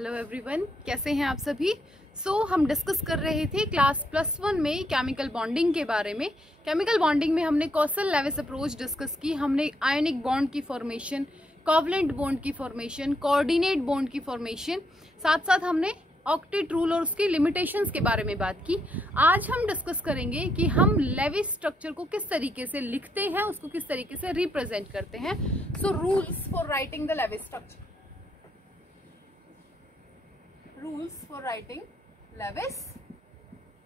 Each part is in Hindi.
हेलो एवरीवन, कैसे हैं आप सभी। हम डिस्कस कर रहे थे क्लास +1 में केमिकल बॉन्डिंग के बारे में। केमिकल बॉन्डिंग में हमने कॉसल लेविस अप्रोच डिस्कस की। हमने आयनिक बॉन्ड की फॉर्मेशन, कोवलेंट बॉन्ड की फॉर्मेशन, कोऑर्डिनेट बॉन्ड की फॉर्मेशन, साथ साथ हमने ऑक्टेट रूल और उसकी लिमिटेशंस के बारे में बात की। आज हम डिस्कस करेंगे कि हम लेविस स्ट्रक्चर को किस तरीके से लिखते हैं, उसको किस तरीके से रिप्रेजेंट करते हैं। Rules for writing the Lewis structure. Rules for writing Lewis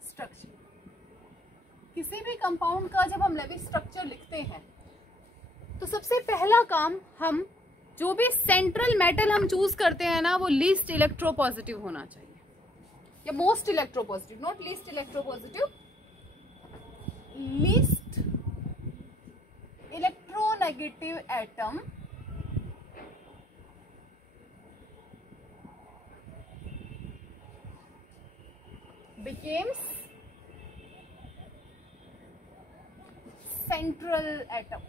structure. किसी भी कंपाउंड का जब हम लेविस स्ट्रक्चर लिखते हैं तो सबसे पहला काम, हम जो भी सेंट्रल मेटल हम चूज करते हैं ना, वो लीस्ट इलेक्ट्रोपॉजिटिव होना चाहिए या most electropositive, not least electropositive, least electronegative atom becomes central atom।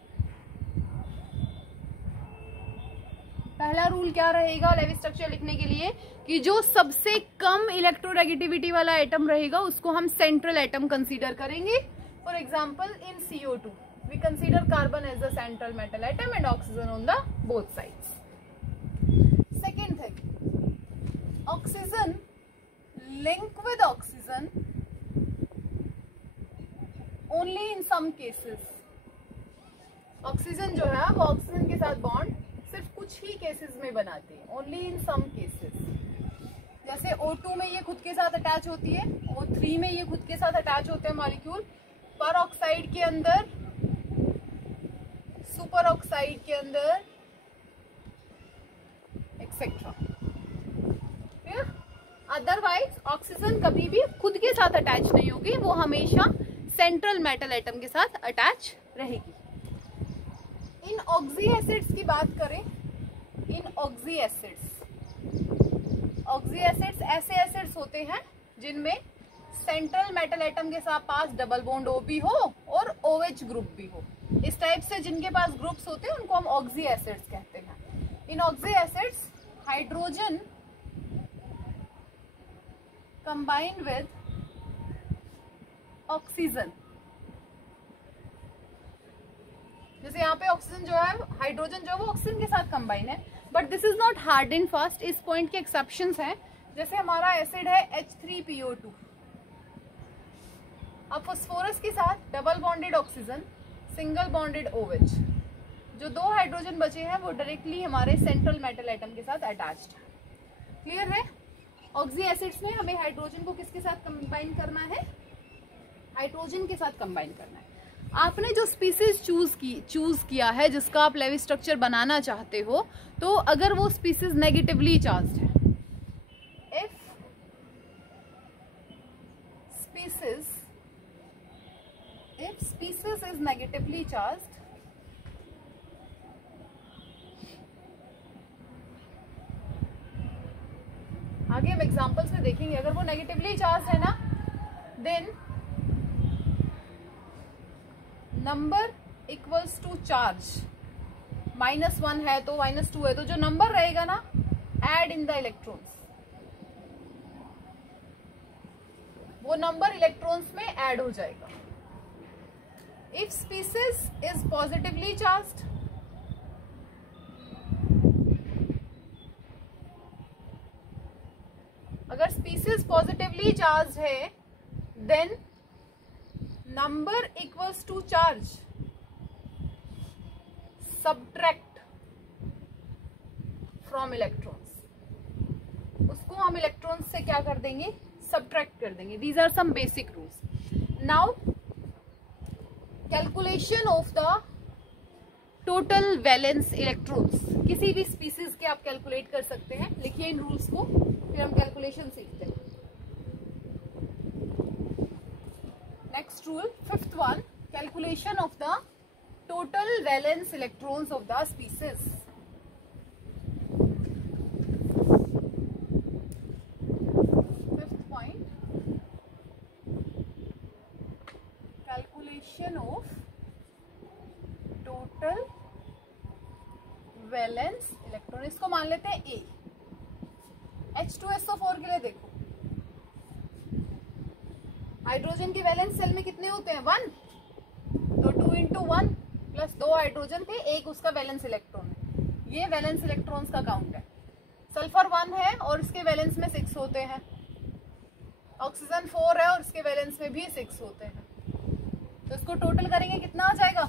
पहला रूल क्या रहेगा लेविस स्ट्रक्चर लिखने के लिए कि जो सबसे कम इलेक्ट्रोनेगेटिविटी वाला एटम रहेगा उसको हम सेंट्रल एटम कंसीडर करेंगे। For example in CO2 we consider carbon as the central metal atom and oxygen on the both sides. Second thing, oxygen link with oxygen only in some cases। Oxygen जो है वो ऑक्सीजन के साथ बॉन्ड सिर्फ कुछ ही केसेस में बनाते हैं, ओनली इन सम केसेस। जैसे O2 में ये खुद के साथ अटैच होती है, O3 में ये खुद के साथ अटैच होते हैं मॉलिक्यूल, पर ऑक्साइड के अंदर, सुपर ऑक्साइड के अंदर, एक्सेट्रा। अदरवाइज ऑक्सीजन कभी भी खुद के साथ अटैच नहीं होगी, वो हमेशा सेंट्रल मेटल एटम के साथ अटैच रहेगी। इन ऑक्सी एसिड्स की बात करें, इन ऑक्सी एसिड्स, ऑक्सी एसिड्स ऐसे एसिड्स होते हैं जिनमें सेंट्रल मेटल एटम के साथ पास डबल बॉन्ड O भी हो और OH ग्रुप भी हो। इस टाइप से जिनके पास ग्रुप्स होते हैं उनको हम ऑक्सी एसिड्स कहते हैं। इन oxy acids hydrogen combined with oxygen, जैसे यहाँ पे ऑक्सीजन जो है, हाइड्रोजन जो है वो ऑक्सीजन के साथ कंबाइन है, but this is not hard and fast. इस पॉइंट के एक्सेप्शंस हैं। जैसे हमारा एसिड है H3PO2, अब फास्फोरस के साथ double bonded oxygen, single bonded OH, जो दो हाइड्रोजन बचे हैं वो डायरेक्टली हमारे सेंट्रल मेटल एटम के साथ अटैच्ड है। क्लियर है। ऑक्सी एसिड्स में हमें हाइड्रोजन को किसके साथ कंबाइन करना है, हाइड्रोजन के साथ कंबाइन करना है। आपने जो स्पीसीज चूज किया है जिसका आप लेविस स्ट्रक्चर बनाना चाहते हो, तो अगर वो स्पीसीज नेगेटिवली चार्ज्ड है, if species is negatively charged, आगे हम एग्जांपल्स में देखेंगे, अगर वो नेगेटिवली चार्ज है ना, then number equals to charge. -1 है तो -2 है तो जो नंबर रहेगा ना, ऐड इन द इलेक्ट्रॉन्स, वो नंबर इलेक्ट्रॉन्स में ऐड हो जाएगा। If species is positively charged, अगर स्पीसीज पॉजिटिवली चार्ज है, then number equals to charge, subtract from electrons, उसको हम इलेक्ट्रॉन्स से क्या कर देंगे, सब्ट्रैक्ट कर देंगे। These are some basic rules. Now calculation of the total valence electrons, किसी भी स्पीसीज के आप कैलकुलेट कर सकते हैं। लिखिए इन रूल्स को, फिर हम कैलकुलेशन सीखते हैं। Next rule, 5th one, calculation of the total valence electrons of the species. Fifth point, calculation of total valence electron, इसको मान लेते हैं A। H2SO4 के लिए देखो, हाइड्रोजन के वैलेंस सेल में कितने होते हैं? 1, तो 2 इंटू 1 प्लस 2 हाइड्रोजन थे, एक उसका वैलेंस इलेक्ट्रॉन है। ये वैलेंस इलेक्ट्रॉन्स का काउंट है। सल्फर 1 है और इसके वैलेंस में 6 होते हैं। ऑक्सीजन 4 है और इसके वैलेंस में भी 6 होते हैं। तो इसको टोटल करेंगे कितना आ जाएगा?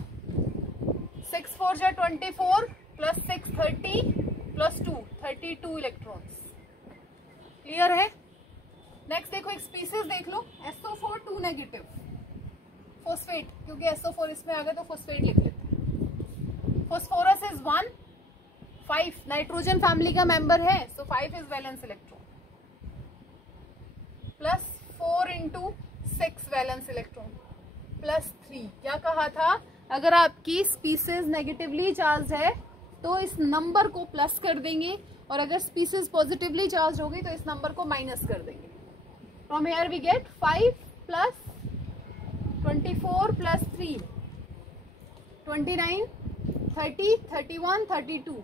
6 4 जा 24 प्लस 6 30 प्लस 2 32 इलेक्ट्रॉन्स। क्लियर है? नेक्स्ट देखो एक स्पीसीज देख लो, SO4 2 नेगेटिव फोस्फेट, क्योंकि SO4 इसमें आ गया तो फोस्फेट लिख लेते हैं। फोस्फोरस इज 1 5 नाइट्रोजन फैमिली का मेंबर है, सो 5 is valence electron plus 4 into 6 valence electron plus 3। क्या कहा था? अगर आपकी स्पीसीज नेगेटिवली चार्ज है तो इस नंबर को प्लस कर देंगे, और अगर स्पीसीज पॉजिटिवली चार्ज होगी तो इस नंबर को माइनस कर देंगे। From here we get 5 plus 24 plus 3 29 30 31 32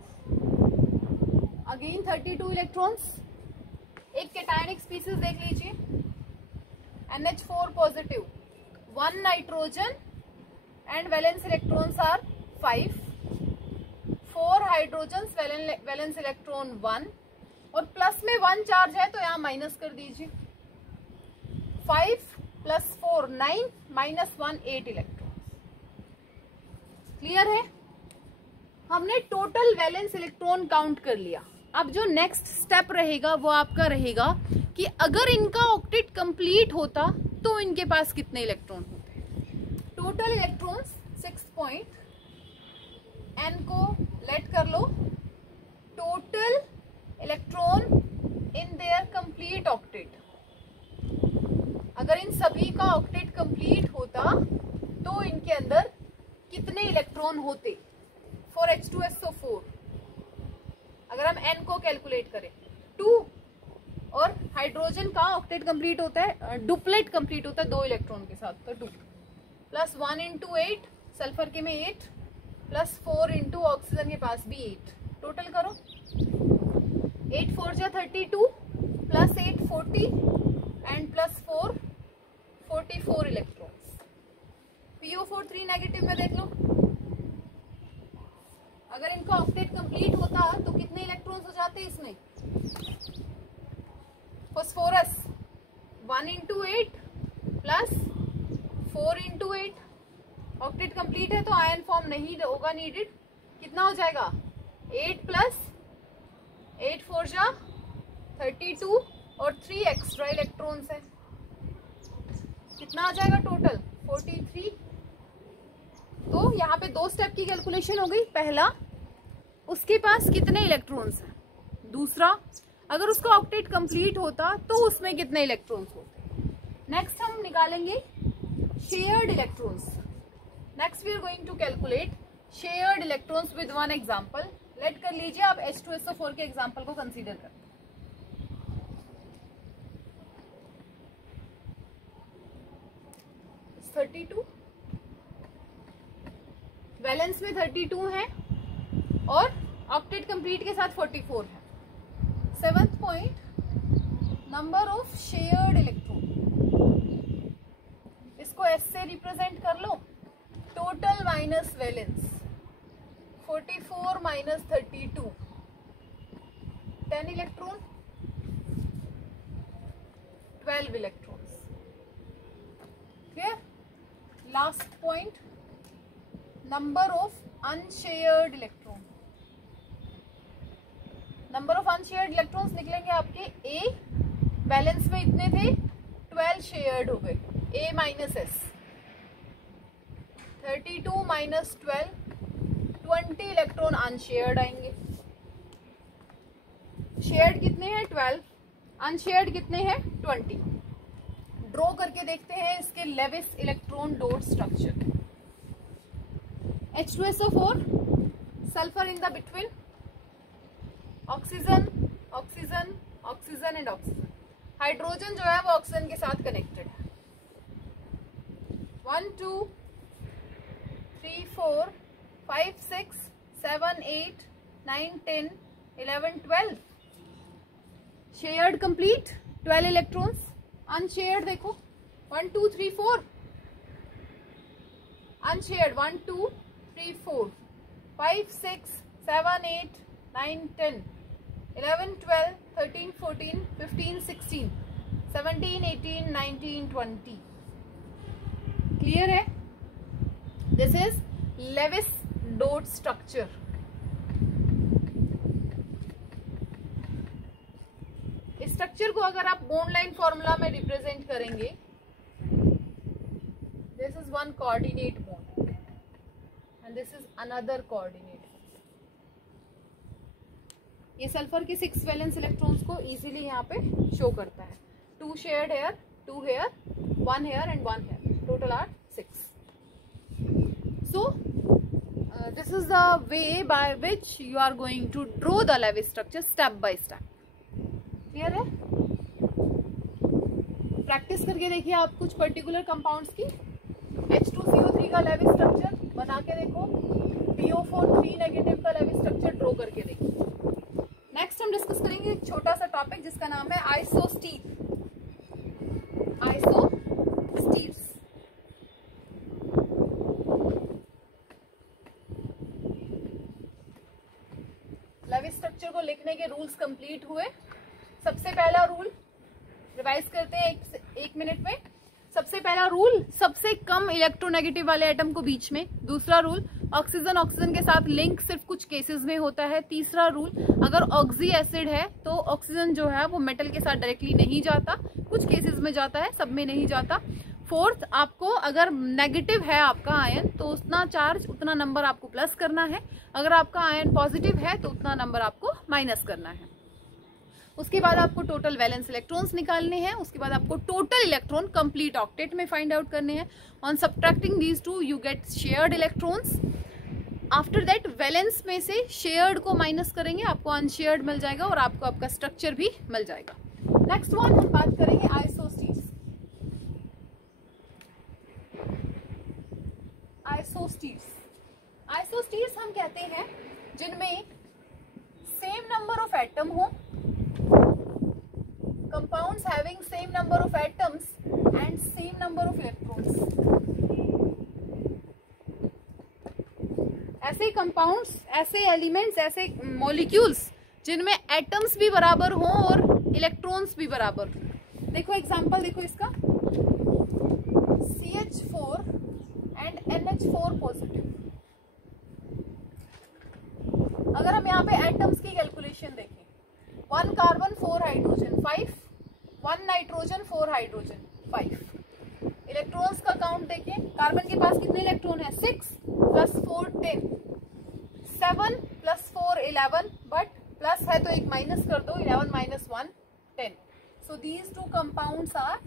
again 32 electrons. एक कैटायनिक स्पीसीज देख लीजिए, NH4 positive, 1 nitrogen and valence electrons are 5, 4 hydrogen valence electron 1, और प्लस में 1 चार्ज है तो यहाँ माइनस कर दीजिए। 5 प्लस 4 9 माइनस 1 8 इलेक्ट्रॉन्स। क्लियर है? हमने टोटल वैलेंस इलेक्ट्रॉन काउंट कर लिया। अब जो नेक्स्ट स्टेप रहेगा वो आपका रहेगा कि अगर इनका ऑक्टेट कंप्लीट होता तो इनके पास कितने इलेक्ट्रॉन होते। टोटल इलेक्ट्रॉन्स 6 पॉइंट, n को लेट कर लो, total electron in their complete octet. अगर इन सभी का ऑक्टेट कंप्लीट होता तो इनके अंदर कितने इलेक्ट्रॉन होते फॉर H2SO4। अगर हम n को कैलकुलेट करें 2, और हाइड्रोजन का ऑक्टेट कंप्लीट होता है, डुप्लेट कंप्लीट होता है 2 इलेक्ट्रॉन के साथ, तो 2 प्लस 1 इंटू 8, सल्फर के में 8 प्लस 4 इंटू ऑक्सीजन के पास भी 8। टोटल करो, 8 4 जा 32 plus 8 40 and plus 4 44 electrons. PO4 3 negative में देख लो, अगर इनका ऑक्टेट कंप्लीट होता तो कितने इलेक्ट्रॉन्स हो जाते इसमें? Phosphorus 1 into 8 plus 4 into 8, octet complete है तो आयन फॉर्म नहीं होगा नीडेड। कितना हो जाएगा? 8 प्लस 8 4 जा 32 और 3 एक्स्ट्रा इलेक्ट्रॉन्स है। कितना आ जाएगा टोटल? 43। तो यहाँ पे 2 स्टेप की कैलकुलेशन हो गई। पहला, उसके पास कितने इलेक्ट्रॉन्स हैं। दूसरा, अगर उसका ऑक्टेट कंप्लीट होता तो उसमें कितने इलेक्ट्रॉन्स होते। नेक्स्ट हम निकालेंगे shared electrons. Next we are going to calculate shared electrons with one example. Let कर लीजिए आप H2SO4 के एग्जांपल को कंसीडर करते हैं। It's 32, वैलेंस में 32 है और ऑक्टेट कंप्लीट के साथ 44 है। 7th point, number of shared electron, इसको S से रिप्रेजेंट कर लो, total minus valence 44 minus 32, 10 electron 12 electrons. Clear? Last point, number of unshared electron. Number of unshared electrons निकलेंगे आपके A, बैलेंस में इतने थे, 12 शेयर्ड हो गए, A minus S, 32 minus 12, 20 electron unshared आएंगे। शेयर्ड कितने हैं? 12, अनशेयर्ड कितने हैं? 20। ड्रॉ करके देखते हैं इसके Lewis electron dot structure. H2SO4, sulphur in the between, oxygen oxygen oxygen and oxygen. Hydrogen जो है वो ऑक्सीजन के साथ कनेक्टेड है। 1 2 3 4 5 6 7 8 9 10 11 12 शेयर्ड कंप्लीट 12 इलेक्ट्रॉन्स, अनशेयर्ड देखो 1 2 3 4, अनशेयर्ड 1 2 3 4 5 6 7 8 9 10 11 12 13 14 15 16 17 18 19 20। क्लियर है? This is Lewis dot structure. इस स्ट्रक्चर को अगर आप बॉन्ड लाइन फॉर्मूला में रिप्रेजेंट करेंगे, this is one coordinate bond and this is another coordinate. ये सल्फर के 6 वैलेंस इलेक्ट्रॉन्स को इजीली यहाँ पे शो करता है। 2 shared pair, 2 pair, 1 pair and 1 pair, total are 6। So this is the way by which you are going to draw the Lewis structure step by step. Clear है? प्रैक्टिस करके देखिए आप कुछ पर्टिकुलर कंपाउंड्स की। H2CO3 का लेविस स्ट्रक्चर बना के देखो, PO4 3 नेगेटिव का लेविस स्ट्रक्चर ड्रॉ करके देखिए। नेक्स्ट हम डिस्कस करेंगे एक छोटा सा टॉपिक जिसका नाम है आइसोस्टीर। आइसोस्टीर्स। लेविस स्ट्रक्चर को लिखने के रूल्स कंप्लीट हुए। सबसे पहला रूल रिवाइज करते हैं एक मिनट में। सबसे पहला रूल, सबसे कम इलेक्ट्रोनेगेटिव वाले एटम को बीच में। दूसरा रूल, ऑक्सीजन ऑक्सीजन के साथ लिंक सिर्फ कुछ केसेस में होता है। तीसरा रूल, अगर ऑक्सी एसिड है तो ऑक्सीजन जो है वो मेटल के साथ डायरेक्टली नहीं जाता, कुछ केसेस में जाता है, सब में नहीं जाता। फोर्थ, आपको अगर नेगेटिव है आपका आयन तो उतना चार्ज उतना नंबर आपको प्लस करना है, अगर आपका आयन पॉजिटिव है तो उतना नंबर आपको माइनस करना है। उसके बाद आपको टोटल वैलेंस इलेक्ट्रॉन्स निकालने हैं। उसके बाद आपको टोटल इलेक्ट्रॉन कंप्लीट ऑक्टेट में फाइंड आउट करने हैं। On subtracting these two you get shared electrons. After that valence में से शेयर्ड को माइनस करेंगे, आपको अनशेयर्ड मिल जाएगा और आपको आपका स्ट्रक्चर भी मिल जाएगा। नेक्स्ट वन हम बात करेंगे आइसोस्टीर्स। आइसोस्टीर्स हम कहते हैं जिनमें सेम नंबर ऑफ एटम हो, compounds having same number of atoms and same number of electrons। ऐसे कंपाउंड्स, ऐसे एलिमेंट्स, ऐसे मॉलिक्यूल्स जिनमें एटम्स भी बराबर हों और इलेक्ट्रॉन्स भी बराबर। देखो एग्जांपल देखो इसका, CH4 एंड NH4 पॉजिटिव। अगर हम यहाँ पे एटम्स की कैलकुलेशन देखें, 1 carbon 4 hydrogen 5, 1 nitrogen 4 hydrogen 5। Electrons का काउंट देखें, कार्बन के पास कितने इलेक्ट्रॉन है? 6 + 4 10, 7 + 4 11, बट प्लस है तो एक माइनस कर दो, 11 - 1 10। So these two compounds are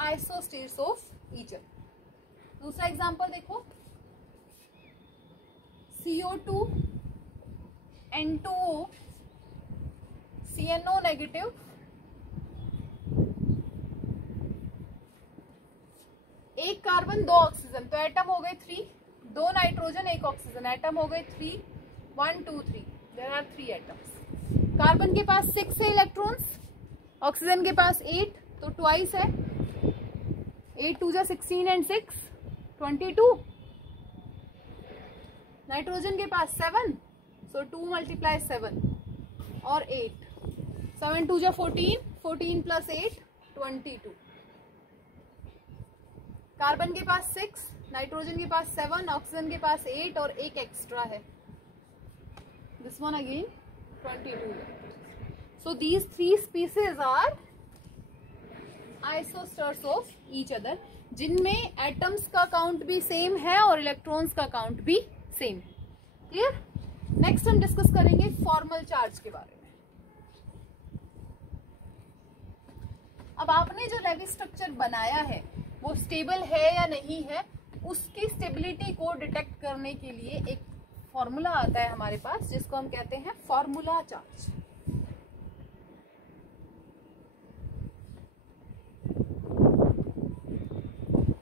isosteres of each other. दूसरा एग्जांपल देखो, CO2 N2O CNO नेगेटिव, एक कार्बन 2 ऑक्सीजन, तो एटम हो गए 3, 2 नाइट्रोजन 1 ऑक्सीजन, एटम हो गए 3, 1 2 3, देयर आर 3 एटम्स। कार्बन के पास 6 है इलेक्ट्रॉन्स, ऑक्सीजन के पास 8, तो ट्वाइस है, 8 2 16 एंड 6 22। नाइट्रोजन के पास 7, सो 2 × 7 और 8, 7 2 14, 14 + 8 22। कार्बन के पास 6, नाइट्रोजन के पास 7, ऑक्सीजन के पास 8 और एक एक्स्ट्रा है, this one again 22। So these 3 species are isosteres of each other, जिनमें एटम्स का काउंट भी सेम है और इलेक्ट्रॉन्स का काउंट भी सेम। क्लियर? नेक्स्ट हम डिस्कस करेंगे फॉर्मल चार्ज के बारे में। अब आपने जो लेविस स्ट्रक्चर बनाया है वो स्टेबल है या नहीं है, उसकी स्टेबिलिटी को डिटेक्ट करने के लिए एक फॉर्मूला आता है हमारे पास जिसको हम कहते हैं फॉर्मूला चार्ज।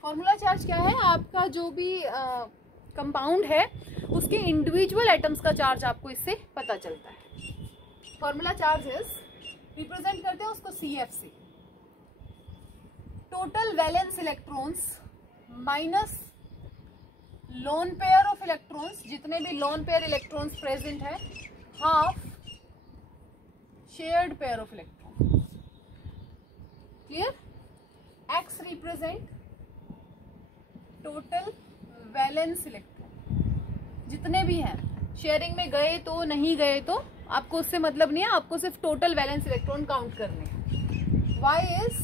फॉर्मूला चार्ज क्या है? आपका जो भी कंपाउंड है उसके इंडिविजुअल एटम्स का चार्ज आपको इससे पता चलता है। फॉर्मूला चार्ज इज रिप्रेजेंट करते हैं उसको CF से। Total valence electrons minus lone pair of electrons, जितने भी लोन पेयर इलेक्ट्रॉन्स प्रेजेंट है, half shared pair of electron. Clear? X represent total valence electron, जितने भी हैं, शेयरिंग में गए तो नहीं गए तो आपको उससे मतलब नहीं है, आपको सिर्फ टोटल वैलेंस इलेक्ट्रॉन काउंट करने हैं। Y is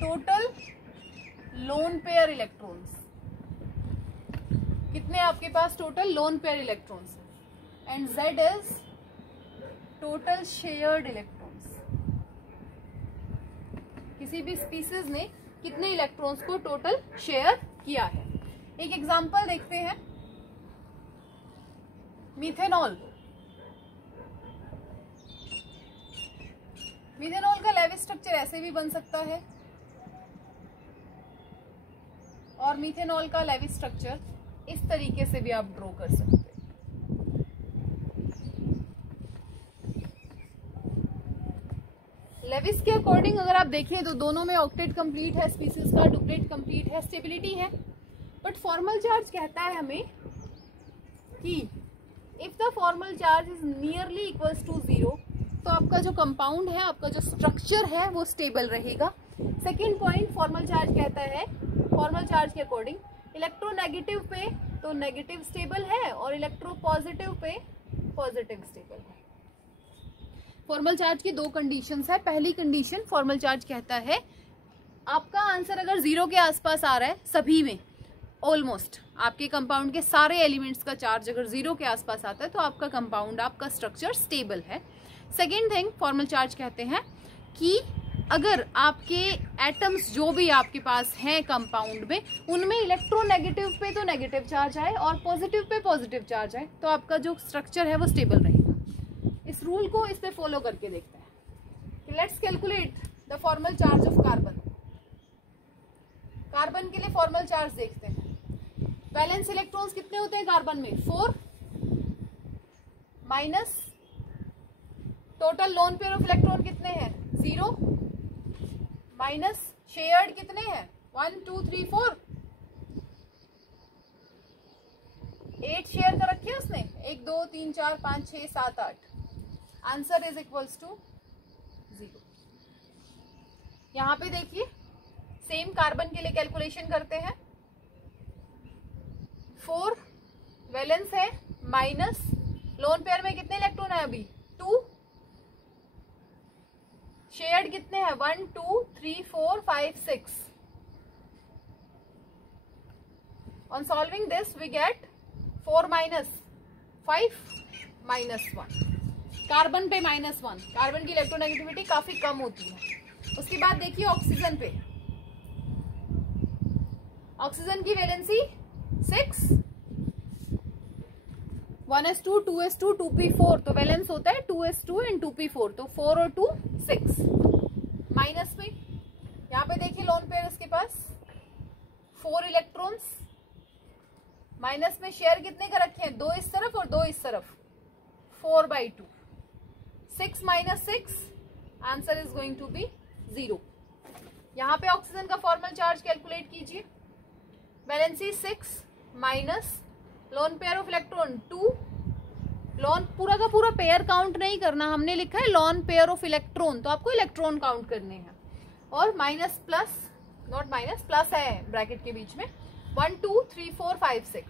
total lone pair electrons, कितने आपके पास total lone pair electrons, and Z is total shared electrons, किसी भी स्पीसीज ने कितने इलेक्ट्रॉन्स को टोटल शेयर किया है। एक एग्जांपल देखते हैं, मीथेनॉल। मीथेनॉल का लेविस स्ट्रक्चर ऐसे भी बन सकता है और मीथेनॉल का लेविस स्ट्रक्चर इस तरीके से भी आप ड्रॉ कर सकते हैं। लेविस के अकॉर्डिंग अगर आप देखें तो दोनों में ऑक्टेट कंप्लीट है, स्पीसीज का डुप्लेट कंप्लीट है, स्टेबिलिटी है। बट फॉर्मल चार्ज कहता है हमें कि if the formal charge is nearly equals to 0, तो आपका जो कंपाउंड है, आपका जो स्ट्रक्चर है वो स्टेबल रहेगा। सेकेंड पॉइंट, फॉर्मल चार्ज कहता है, फॉर्मल चार्ज के अकॉर्डिंग इलेक्ट्रोनेगेटिव पे तो नेगेटिव स्टेबल है और electro positive pay positive stable है। फॉर्मल चार्ज की दो कंडीशंस है। पहली कंडीशन, फॉर्मल चार्ज कहता है आपका आंसर अगर 0 के आसपास आ रहा है, सभी में ऑलमोस्ट आपके कंपाउंड के सारे एलिमेंट्स का चार्ज अगर 0 के आसपास आता है तो आपका कंपाउंड, आपका स्ट्रक्चर स्टेबल है। सेकेंड थिंग, फॉर्मल चार्ज कहते हैं कि अगर आपके एटम्स जो भी आपके पास हैं कंपाउंड में, उनमें इलेक्ट्रोनेगेटिव पे तो नेगेटिव चार्ज आए और पॉजिटिव पे पॉजिटिव चार्ज आए, तो आपका जो स्ट्रक्चर है वो स्टेबल रहेगा। इस रूल को इस पे फॉलो करके देखते हैं। Let's calculate the formal charge of carbon. Carbon के लिए फॉर्मल चार्ज देखते हैं। वैलेंस इलेक्ट्रॉन्स कितने होते हैं कार्बन में? 4 minus total lone pair of electron कितने हैं? 0 माइनस शेयर्ड कितने हैं? 1 2 3 4, 8 शेयर कर रखे हैं उसने, 1 2 3 4 5 6 7 8। Answer is equals to 0। यहां पे देखिए सेम कार्बन के लिए कैलकुलेशन करते हैं। 4 वैलेंस है माइनस लोन पेयर में कितने इलेक्ट्रॉन है अभी? 2। शेयर्ड कितने हैं? 1 2 3 4 5 6। On solving this we get 4 minus 5 minus 1। Carbon पे -1, कार्बन की इलेक्ट्रोनेगेटिविटी काफी कम होती है। उसके बाद देखिए ऑक्सीजन पे, ऑक्सीजन की वैलेंसी 6, 1s2 2s2 2p4, तो वैलेंस होता है 2s2 एंड 2p4, तो 4 और 2 6। माइनस में यहाँ पे देखिए लोन पेयर इसके पास 4 इलेक्ट्रॉन्स, माइनस में शेयर कितने का रखे हैं? 2 इस तरफ और 2 इस तरफ, 4/2। 6 minus 6, answer is going to be 0। यहाँ पे ऑक्सीजन का फॉर्मल चार्ज कैलकुलेट कीजिए। Valency 6 minus lone pair of electron 2, lone पूरा का पूरा पेयर काउंट नहीं करना, हमने लिखा है लोन पेयर ऑफ इलेक्ट्रॉन, तो आपको इलेक्ट्रॉन काउंट करने हैं। और minus plus, not minus, plus है ब्रैकेट के बीच में, 1 2 3 4 5 6,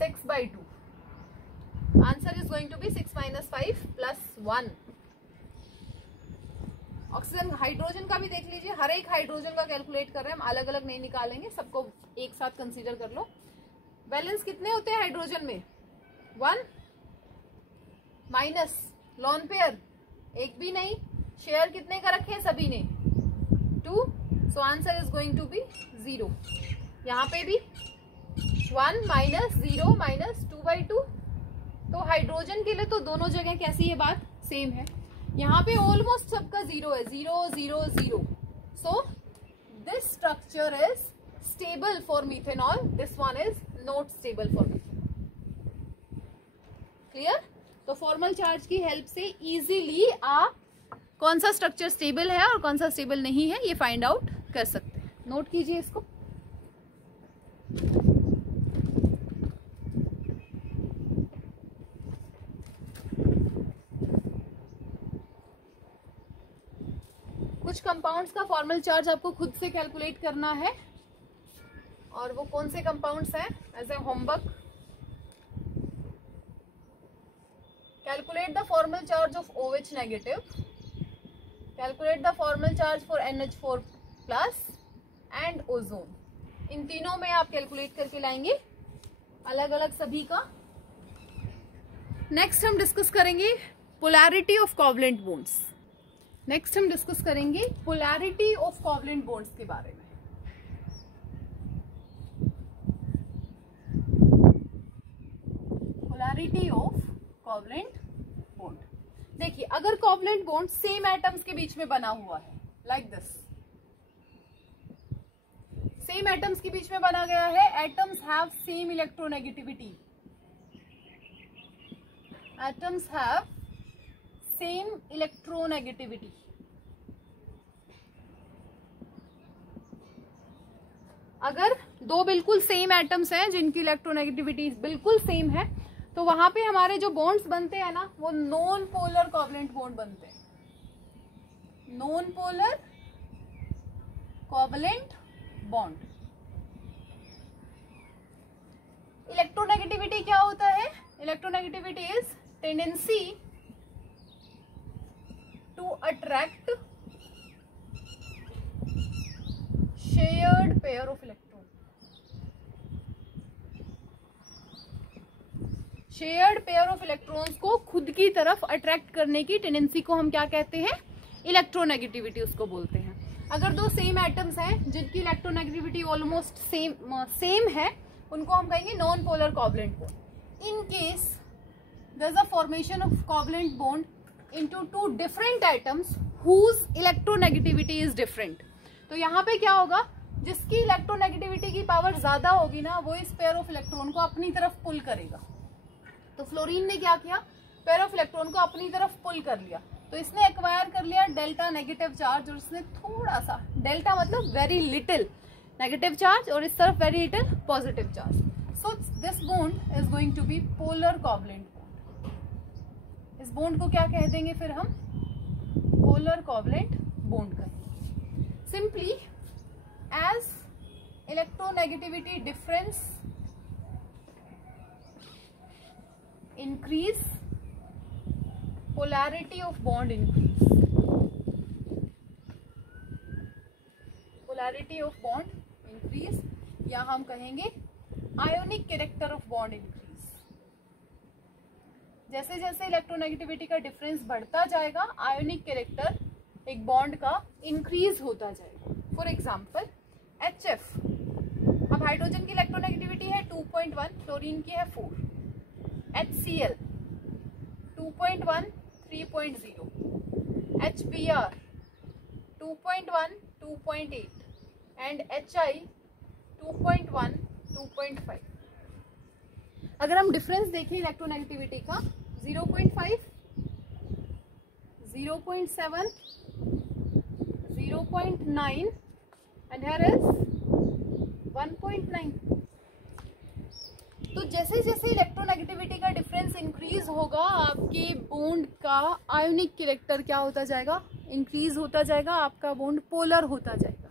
6/2। Answer is going to be 6 minus 5 plus 1। Oxygen, hydrogen का भी देख लीजिए, हर एक हाइड्रोजन का कैलकुलेट कर रहे हैं हम, अलग अलग नहीं निकालेंगे, सबको एक साथ कंसीडर कर लो। बैलेंस कितने होते हैं हाइड्रोजन में? 1 माइनस लोन पेयर एक भी नहीं, शेयर कितने का रखे हैं सभी ने? 2, so answer is going to be 0। यहाँ पे भी 1 माइनस 0 माइनस 2/2, तो हाइड्रोजन के लिए तो दोनों जगह कैसी है बात? सेम है। यहाँ पे ऑलमोस्ट सबका 0 है, 0 0 0। So this structure is stable for methanol, this one is not stable for methanol. Clear? तो फॉर्मल चार्ज की हेल्प से इजीली आप कौन सा स्ट्रक्चर स्टेबल है और कौन सा स्टेबल नहीं है ये फाइंड आउट कर सकते हैं। नोट कीजिए इसको। कुछ कंपाउंड्स का फॉर्मल चार्ज आपको खुद से कैलकुलेट करना है, और वो कौन से कंपाउंड्स हैं? As a homework, calculate the formal charge of OH negative, calculate the formal charge for NH4 plus and ozone. इन तीनों में आप कैलकुलेट करके लाएंगे अलग अलग सभी का। नेक्स्ट हम डिस्कस करेंगे polarity of covalent bonds. Next हम डिस्कस करेंगे पोलैरिटी ऑफ कोवलेंट बॉन्ड्स के बारे में। Polarity of covalent bond. देखिए, अगर कोवलेंट बॉन्ड सेम एटम्स के बीच में बना हुआ है, लाइक दिस, सेम एटम्स के बीच में बना गया है, atoms have same electronegativity, atoms have same electronegativity. अगर दो बिल्कुल सेम एटम्स हैं जिनकी इलेक्ट्रोनेगेटिविटी बिल्कुल सेम है, तो वहां पे हमारे जो बॉन्ड्स बनते हैं ना, वो नॉन पोलर कोवलेंट बॉन्ड बनते हैं। Non polar covalent bond. Electronegativity क्या होता है? Electronegativity is tendency to attract shared pair of electron. Shared pair of electrons को खुद की तरफ अट्रैक्ट करने की टेंडेंसी को हम क्या कहते हैं? इलेक्ट्रोनेगेटिविटी उसको बोलते हैं। अगर दो सेम एटम्स हैं जिनकी इलेक्ट्रोनेगेटिविटी ऑलमोस्ट सेम है, उनको हम कहेंगे non polar covalent bond. In case there is a formation of covalent bond into two different atoms whose electronegativity is different, तो यहाँ पे क्या होगा? जिसकी इलेक्ट्रोनेगेटिविटी की पावर ज्यादा होगी ना, वो इस पेयर ऑफ इलेक्ट्रॉन को अपनी तरफ पुल करेगा। तो फ्लोरीन ने क्या किया? पेयर ऑफ इलेक्ट्रॉन को अपनी तरफ पुल कर लिया, तो इसने एक्वायर कर लिया डेल्टा नेगेटिव चार्ज, और इसने थोड़ा सा, डेल्टा मतलब वेरी लिटिल नेगेटिव चार्ज, और इस तरफ very little positive charge. So this bond is going to be polar covalent bond. इस बॉन्ड को क्या कह देंगे फिर हम? पोलर कोवलेंट बॉन्ड कहेंगे। Simply as electronegativity difference increase, polarity of bond increase, polarity of bond increase, या हम कहेंगे ionic character of bond increase। जैसे जैसे इलेक्ट्रोनेगेटिविटी का डिफरेंस बढ़ता जाएगा, आयोनिक कैरेक्टर एक बॉन्ड का इंक्रीज होता जाएगा। फॉर एग्जाम्पल HF, अब हाइड्रोजन की इलेक्ट्रोनेगेटिविटी है 2.1, फ्लोरीन की है 4, HCl 2.1 3.0, HBr 2.1 2.8 and HI 2.1 2.5। अगर हम डिफरेंस देखें इलेक्ट्रोनेगेटिविटी का, 0.5, 0.7, 0.9 and here is 1.9। तो जैसे जैसे इलेक्ट्रोनेगेटिविटी का डिफरेंस इंक्रीज होगा, आपके बॉन्ड का आयोनिक कैरेक्टर क्या होता जाएगा? इंक्रीज होता जाएगा, आपका बॉन्ड पोलर होता जाएगा।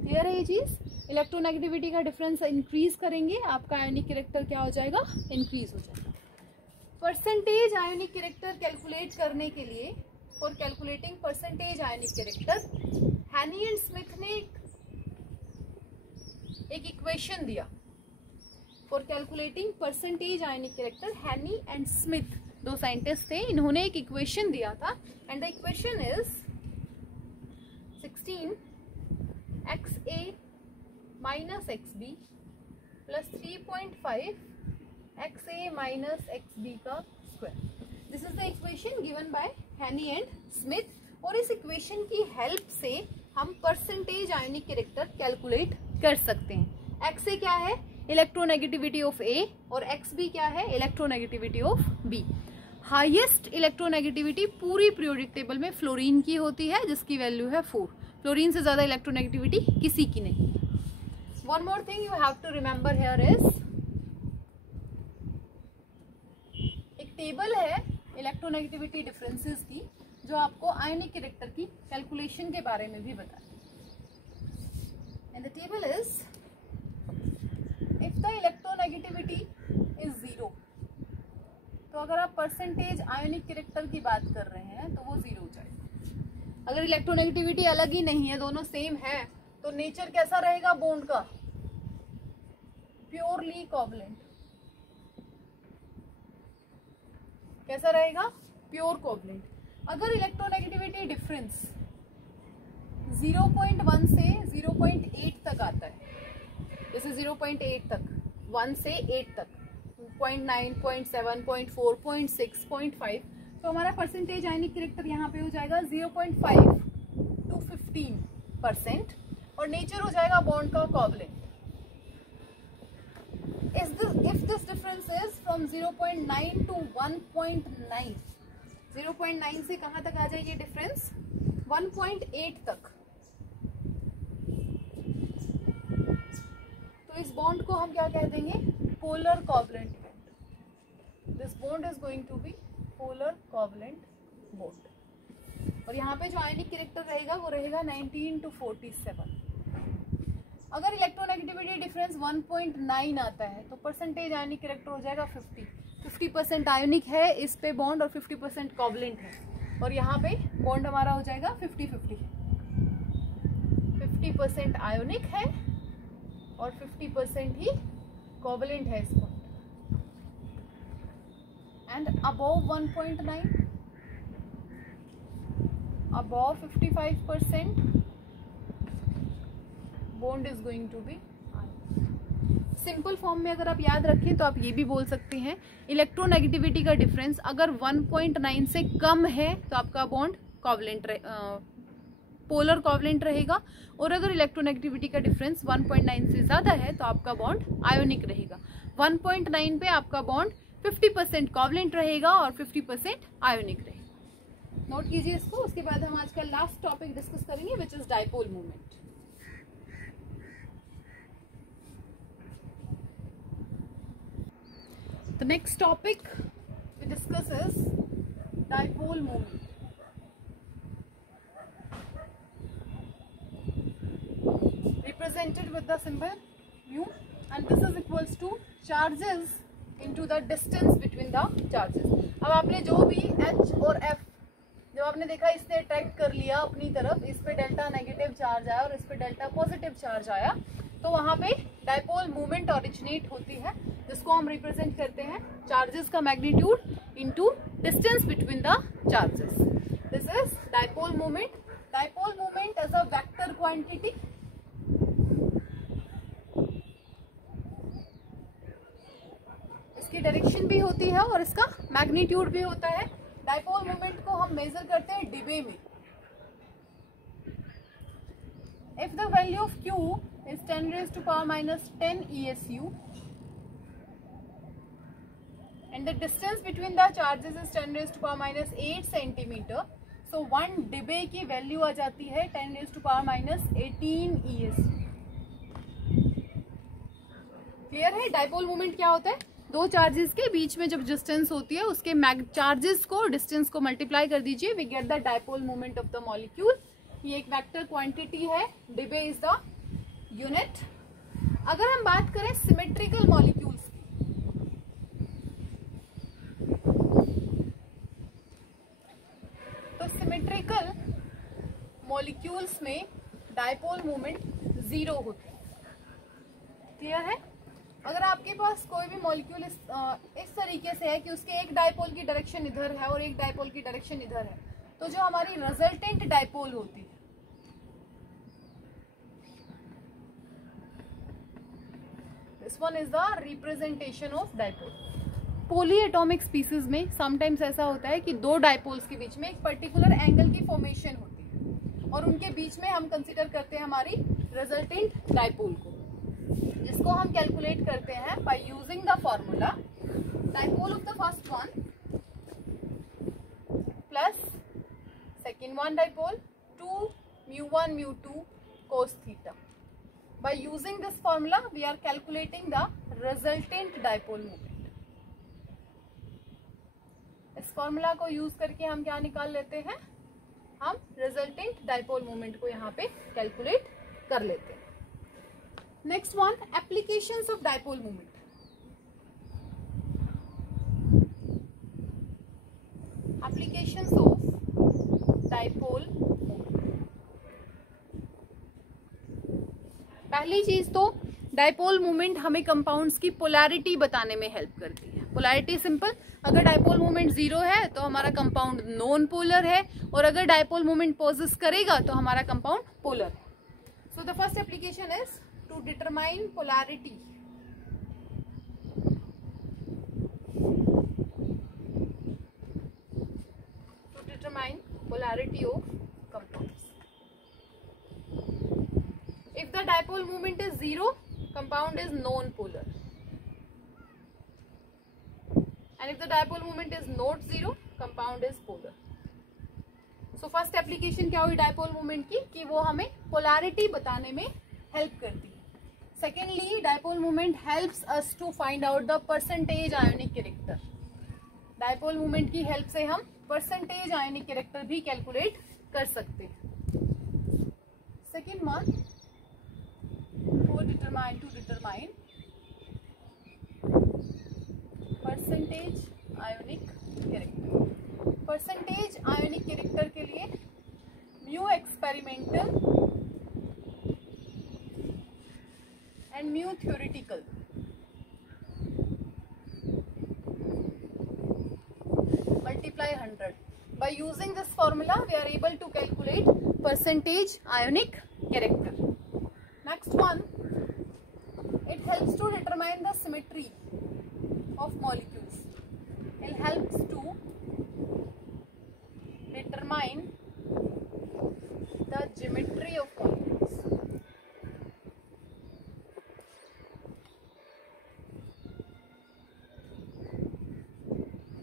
क्लियर है ये चीज? इलेक्ट्रोनेगेटिविटी का डिफरेंस इंक्रीज करेंगे, आपका आयोनिक कैरेक्टर क्या हो जाएगा? इंक्रीज हो जाएगा। परसेंटेज आयोनिक कैरेक्टर कैलकुलेट करने के लिए, for calculating percentage ionic character, हैनी एंड स्मिथ ने एक इक्वेशन दिया। For calculating percentage ionic character, हैनी एंड स्मिथ दो साइंटिस्ट थे, इन्होंने एक इक्वेशन दिया था, and the equation is 16xa minus xb plus 3.5 xa minus xb का square. This is the equation given by हैनी एंड स्मिथ, और इस इक्वेशन की हेल्प से हम परसेंटेज आयोनिक कैरेक्टर कैलकुलेट कर सकते हैं। xa क्या है? इलेक्ट्रोनेगेटिविटी ऑफ A, और xb क्या है? Electronegativity of B। Highest electronegativity पूरी पीरियोडिक टेबल में फ्लोरीन की होती है, जिसकी वैल्यू है 4। फ्लोरीन से ज्यादा इलेक्ट्रोनेगेटिविटी किसी की नहीं है। One more thing you have to remember here is, एक टेबल है इलेक्ट्रोनेगेटिविटी डिफरेंसेस की जो आपको आयनिक कैरेक्टर की कैलकुलेशन के बारे में भी बताती है। And the table is, if the electronegativity is 0, तो अगर आप परसेंटेज आयनिक कैरेक्टर की बात कर रहे हैं तो वो 0 हो जाएगा। अगर इलेक्ट्रोनेगेटिविटी अलग ही नहीं है, दोनों सेम है, तो नेचर कैसा रहेगा बॉन्ड का? Purely covalent. कैसा रहेगा? Pure covalent. अगर इलेक्ट्रोनेगेटिविटी डिफरेंस 0.1 से 0.8 तक आता है, जैसे 0.8 तक, 1 से 8 तक, 0.9, 0.7, 0.4, 0.6, 0.5, तो हमारा परसेंटेज आयनिक कैरेक्टर यहाँ पे हो जाएगा 0.5 to 15%, और नेचर हो जाएगा बॉन्ड का covalent. If this difference is from 0.9 to 1.9, 0.9 से कहाँ तक आ जाएगी डिफरेंस? 1.8 तक। तो इस बॉन्ड को हम क्या कह देंगे? Polar covalent bond. This bond is going to be polar covalent bond. और यहाँ पे जो आयनिक कैरेक्टर रहेगा वो रहेगा 19 to 47। अगर इलेक्ट्रोनेगेटिविटी डिफरेंस 1.9 आता है तो परसेंटेज आयनिक कैरेक्टर हो जाएगा 50% आयोनिक है इस पे बॉन्ड और 50% कोवलेंट है, और यहाँ पे बॉन्ड हमारा हो जाएगा 50-50। 50% आयोनिक है और 50% ही कोवलेंट है इस bond. And above 1.9, above 55%, bond is going to be simple form में। अगर आप याद रखें तो आप ये भी बोल सकते हैं, इलेक्ट्रोनेगेटिविटी का डिफरेंस अगर 1.9 से कम है तो आपका बॉन्ड कोवलेंट पोलर कोवलेंट रहेगा, और अगर इलेक्ट्रोनेगेटिविटी का डिफरेंस 1.9 से ज्यादा है तो आपका बॉन्ड आयोनिक रहेगा। 1.9 पे आपका बॉन्ड 50% कोवलेंट रहेगा और 50% आयोनिक रहेगा। नोट कीजिए इसको। उसके बाद हम आज का लास्ट टॉपिक डिस्कस करेंगे which is dipole moment. The next topic we discuss is dipole moment. Represented with the symbol mu, and this is equals to charges into the distance between the charges. अब आपने जो भी H और F जब आपने देखा इसने अट्रैक्ट कर लिया अपनी तरफ, इस पे डेल्टा नेगेटिव चार्ज आया और इस पे डेल्टा पॉजिटिव चार्ज आया, तो वहां पे डाइपोल मूवमेंट ओरिजिनेट होती है, जिसको हम रिप्रेजेंट करते हैं चार्जेस का magnitude into distance between the charges. This is dipole movement. Dipole movement as a vector quantity, इसकी डायरेक्शन भी होती है और इसका मैग्नीट्यूड भी होता है। डाइपोल मूवमेंट को हम मेजर करते हैं डिबे में। If the value of Q is 10 raised to power minus 10 ESU and the distance between the charges is 10 raised to power minus 8 centimeter, so 1 dB की वैल्यू आ जाती है 10 raised to power minus 18 ESU। Clear है? डाइपोल मोमेंट क्या होता है? दो चार्जेस के बीच में जब डिस्टेंस होती है उसके चार्जेस को डिस्टेंस को मल्टीप्लाई कर दीजिए, we get the dipole moment of the molecule. ये एक वेक्टर क्वांटिटी है, डिबे इज द यूनिट। अगर हम बात करें सिमेट्रिकल मॉलिक्यूल्स की, तो सिमेट्रिकल मॉलिक्यूल्स में डाइपोल मोमेंट 0 होती है। क्लियर है? अगर आपके पास कोई भी मॉलिक्यूल इस तरीके से है कि उसके एक डाइपोल की डायरेक्शन इधर है और एक डाइपोल की डायरेक्शन इधर है, तो जो हमारी रिजल्टेंट डाइपोल होती है, this one is the representation of dipole. Polyatomic species में समटाइम्स ऐसा होता है कि दो डाइपोल्स के बीच में एक पर्टिकुलर एंगल की फॉर्मेशन होती है और उनके बीच में हम कंसीडर करते हैं हमारी रिजल्टेंट डाइपोल को, जिसको हम कैलकुलेट करते हैं by using the formula dipole of the first one In one dipole, 2 mu1 mu2 cos theta. By using this formula, we are calculating the resultant dipole moment. इस फॉर्मूला को यूज करके हम क्या निकाल लेते हैं, हम रिजल्टेंट डाइपोल मोमेंट को यहाँ पे कैलकुलेट कर लेते हैं। Next one, applications of dipole moment. Applications of dipole moment. पहली चीज तो डाइपोल मोमेंट हमें कंपाउंड्स की पोलैरिटी बताने में हेल्प करती है। पोलैरिटी सिंपल, अगर डाइपोल मोमेंट 0 है तो हमारा कंपाउंड नॉन पोलर है, और अगर डाइपोल मोमेंट पोजेस करेगा तो हमारा कंपाउंड पोलर है। So the first application is to determine polarity. To determine polarity of compounds. If the dipole moment is 0, compound is non-polar, and if the dipole moment is not 0, compound is polar. So first application क्या हुई dipole moment की, कि वो हमें polarity बताने में help करती है। Secondly, dipole moment helps us to find out the percentage ionic character. Dipole moment की help से हम percentage ionic character भी calculate कर सकते हैं। Second one, to determine percentage ionic character. Percentage ionic character के लिए mu experimental and mu theoretical multiply 100. By using this formula, we are able to calculate percentage ionic character. Next one, it helps to determine the symmetry of molecules. It helps to determine the geometry of molecules.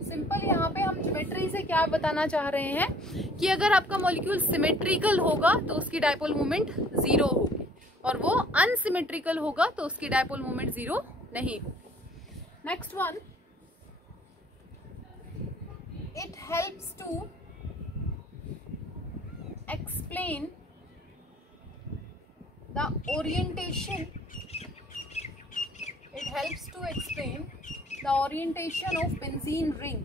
Simple यहाँ पे हम ज्योमेट्री से क्या बताना चाह रहे हैं कि अगर आपका मॉलिक्यूल सिमेट्रिकल होगा तो उसकी डाइपोल मोमेंट 0 होगी, और वो अनसिमेट्रिकल होगा तो उसकी डाइपोल मोमेंट 0 नहीं होगी। Next one, it helps to explain the orientation, it helps to explain the orientation of benzene ring.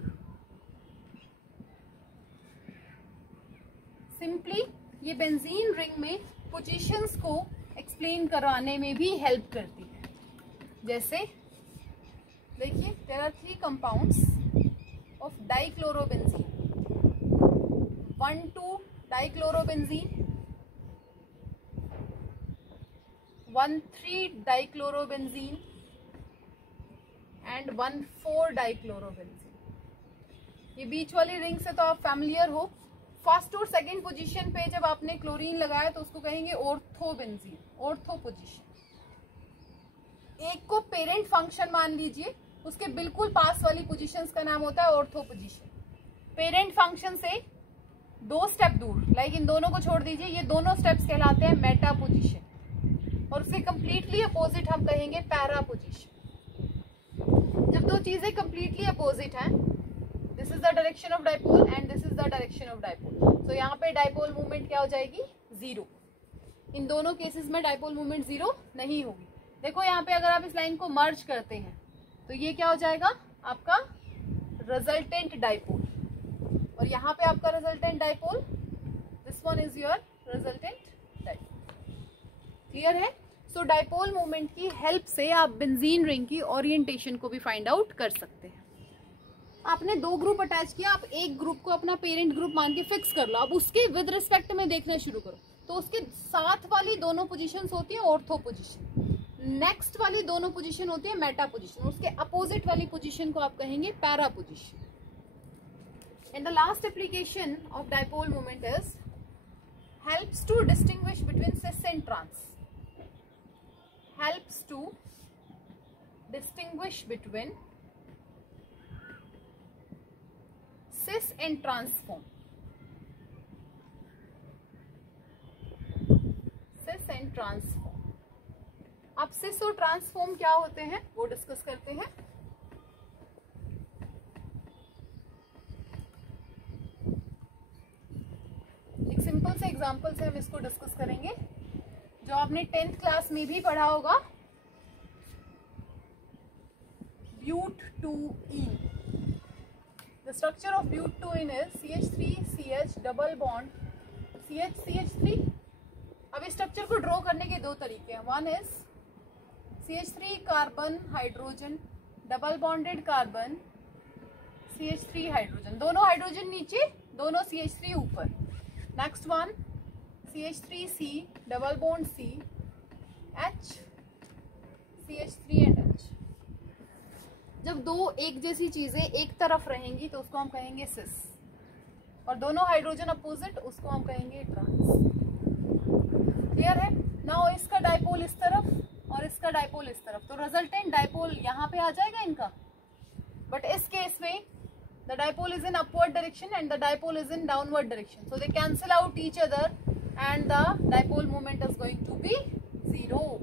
Simply ये बेंजीन रिंग में पोजीशंस को एक्सप्लेन करवाने में भी हेल्प करती है। जैसे देखिए, there are 3 compounds of dichlorobenzene, 1,2 dichlorobenzene, 1,3 dichlorobenzene and 1,4 dichlorobenzene. ये बीच वाली रिंग से तो आप फैमिलियर हो। फर्स्ट और सेकंड पोजीशन पे जब आपने क्लोरीन लगाया तो उसको कहेंगे ऑर्थोबेंजीन, ऑर्थो पोजीशन। एक को पेरेंट फंक्शन मान लीजिए, उसके बिल्कुल पास वाली पोजीशंस का नाम होता है ऑर्थो पोजीशन। पेरेंट फंक्शन से 2 स्टेप दूर, लाइक इन दोनों को छोड़ दीजिए, ये दोनों स्टेप्स कहलाते हैं मेटा पोजीशन, और उससे कंप्लीटली अपोजिट हम कहेंगे पैरा पोजीशन। जब 2 चीजें कंप्लीटली अपोजिट हैं, this is the direction of dipole and this is the direction of dipole, तो यहाँ पे डाइपोल मूवमेंट क्या हो जाएगी, 0। इन दोनों केसेस में डाइपोल मूवमेंट 0 नहीं होगी। देखो यहाँ पे अगर आप इस लाइन को मर्ज करते हैं तो ये क्या हो जाएगा, आपका रिजल्टेंट डाइपोल, और यहाँ पे आपका resultant dipole, this one is your resultant dipole. Clear है? सो डाइपोल मोमेंट की हेल्प से आप बेंजीन रिंग की ओरिएंटेशन को भी फाइंड आउट कर सकते हैं। आपने 2 ग्रुप अटैच किया, आप एक ग्रुप को अपना पेरेंट ग्रुप मान के फिक्स कर लो। अब उसके विद रिस्पेक्ट में देखना शुरू करो, तो उसके साथ वाली दोनों पोजीशंस होती है ऑर्थो पोजीशन, नेक्स्ट वाली दोनों पोजीशन होती है मेटा पोजीशन, उसके अपोजिट वाली पोजीशन को आप कहेंगे para position. And the last application of dipole moment is helps to distinguish between cis and trans, helps to distinguish between cis and trans form. Transform. अब सिस और ट्रांसफॉर्म क्या होते हैं वो डिस्कस करते हैं। एक सिंपल से एग्जांपल से हम इसको डिस्कस करेंगे जो आपने 10th क्लास में भी पढ़ा होगा, ब्यूट-2-ईन। The structure of butene is CH3CH double bond CH3। अब इस स्ट्रक्चर को ड्रॉ करने के दो तरीके हैं। One is CH3 carbon hydrogen double bonded carbon CH3 hydrogen, दोनों हाइड्रोजन नीचे दोनों CH3 ऊपर। Next one CH3C double bond C H CH3 and H। जब दो एक जैसी चीजें एक तरफ रहेंगी तो उसको हम कहेंगे सिस, और दोनों हाइड्रोजन अपोजिट उसको हम कहेंगे ट्रांस। क्लियर है? नाउ इसका डायपोल इस तरफ और इसका डायपोल इस तरफ, तो रिजल्टेंट डायपोल यहाँ पे आ जाएगा इनका। बट इस केस में the dipole is in upward direction and the dipole is in downward direction, so they cancel out each other and the dipole moment is going to be 0।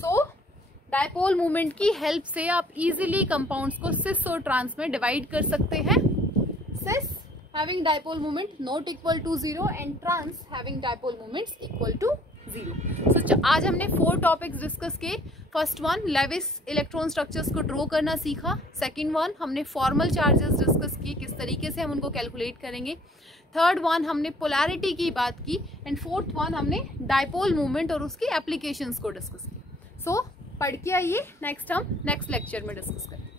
So dipole moment की हेल्प से आप इजीली कंपाउंड्स को सिस और ट्रांस में डिवाइड कर सकते हैं। सिस having dipole moment not equal to 0 and trans having dipole moments equal to 0। So आज हमने 4 टॉपिक्स डिस्कस किए। First one Lewis electron structures को ड्रॉ करना सीखा। सेकंड वन हमने फॉर्मल चार्जेस डिस्कस किए, किस तरीके से हम उनको कैलकुलेट करेंगे। थर्ड वन हमने पोलैरिटी की बात की एंड फोर्थ वन हमने डायपोल मूवमेंट और उसकी एप्लीकेशंस को डिस्कस किया। सो पढ़ के आइए, नेक्स्ट हम नेक्स्ट लेक्चर में डिस्कस करेंगे।